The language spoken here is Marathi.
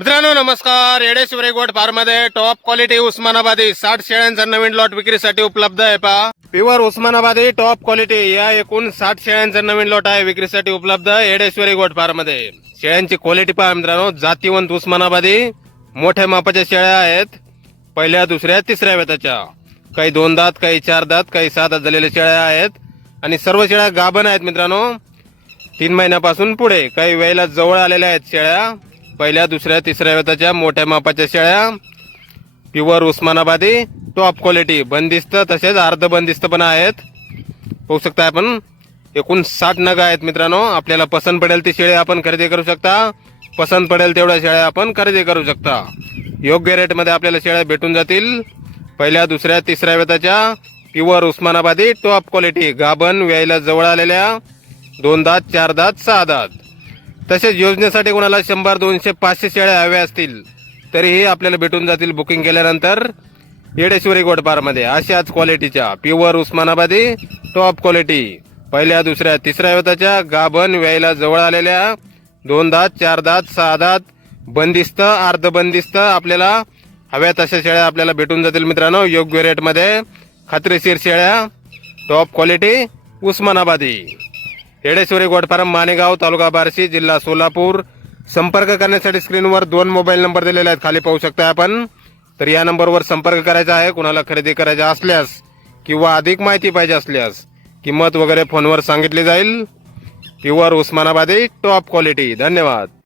मित्रांनो नमस्कार. येडेश्वरी गोट फार्म मध्ये टॉप क्वालिटी उस्मानाबादी 60 शेळ्यांचा नवीन लॉट विक्रीसाठी उपलब्ध आहे. पहा, प्युअर उस्मानाबादी टॉप क्वालिटी या एकूण 60 शेळ्यांचा नवीन लॉट आहे विक्रीसाठी उपलब्ध येडेश्वरी गोट फार्म मध्ये. शेळ्यांची क्वालिटी पहा मित्रांनो, जातीवंत उस्मानाबादी मोठ्या मापाच्या शेळ्या आहेत. पहिल्या दुसऱ्या तिसऱ्या वेताच्या, काही 2 दात, काही 4 दात, काही 6 दात झालेल्या शेळ्या आहेत आणि सर्व शेळ्या गाभण आहेत मित्रांनो. 3 महिन्यापासून पुढे काही वेळेला जवळ आलेल्या आहेत शेळ्या. पहिल्या दुसऱ्या तिसऱ्या वेताच्या मोठ्या मापाच्या शेळ्या, प्युअर उस्मानाबादी टॉप क्वालिटी, बंदिस्त तसेच अर्ध बंदिस्त पण आहेत. पाहू शकता आपण एकूण 60 नग आहेत मित्रांनो. आपल्याला पसंत पडेल ती शेळी आपण खरेदी करू शकता. पसंत पडेल तेवढ्या शेळ्या आपण खरेदी करू शकता. योग्य रेटमध्ये आपल्याला शेळ्या भेटून जातील. पहिल्या दुसऱ्या तिसऱ्या वेताच्या प्युअर उस्मानाबादी टॉप क्वालिटी, गाभण, व्यायला जवळ आलेल्या, 2 दात, 4 दात, 6 दात. तसेच योजनेसाठी कोणाला 100, 200, 500 शेळ्या हव्या असतील तरीही आपल्याला भेटून जातील बुकिंग केल्यानंतर येडेश्वरी गोट फार्म मध्ये. अशाच क्वालिटीच्या प्युअर उस्मानाबादी टॉप क्वालिटी, पहिल्या दुसऱ्या तिसऱ्या वेताच्या, गाभण, व्यायला जवळ आलेल्या, 2 दात, 4 दात, 6 दात, बंदिस्त, अर्ध बंदिस्त आपल्याला हव्या तशा शेळ्या आपल्याला भेटून जातील मित्रांनो. योग्य रेटमध्ये खात्रीशीर शेळ्या, टॉप क्वालिटी उस्मानाबादी. येडेश्वरी गोट फार्म, माणेगाव, तालुका बार्शी, जिल्हा सोलापूर. संपर्क करण्यासाठी स्क्रीनवर 2 मोबाईल नंबर दिलेले आहेत, खाली पाहू शकता आपण. तर या नंबरवर संपर्क करायचा आहे. कुणाला खरेदी करायचा असल्यास किंवा अधिक माहिती पाहिजे असल्यास किंमत वगैरे फोनवर सांगितली जाईल. प्युअर उस्मानाबादी टॉप क्वालिटी. धन्यवाद.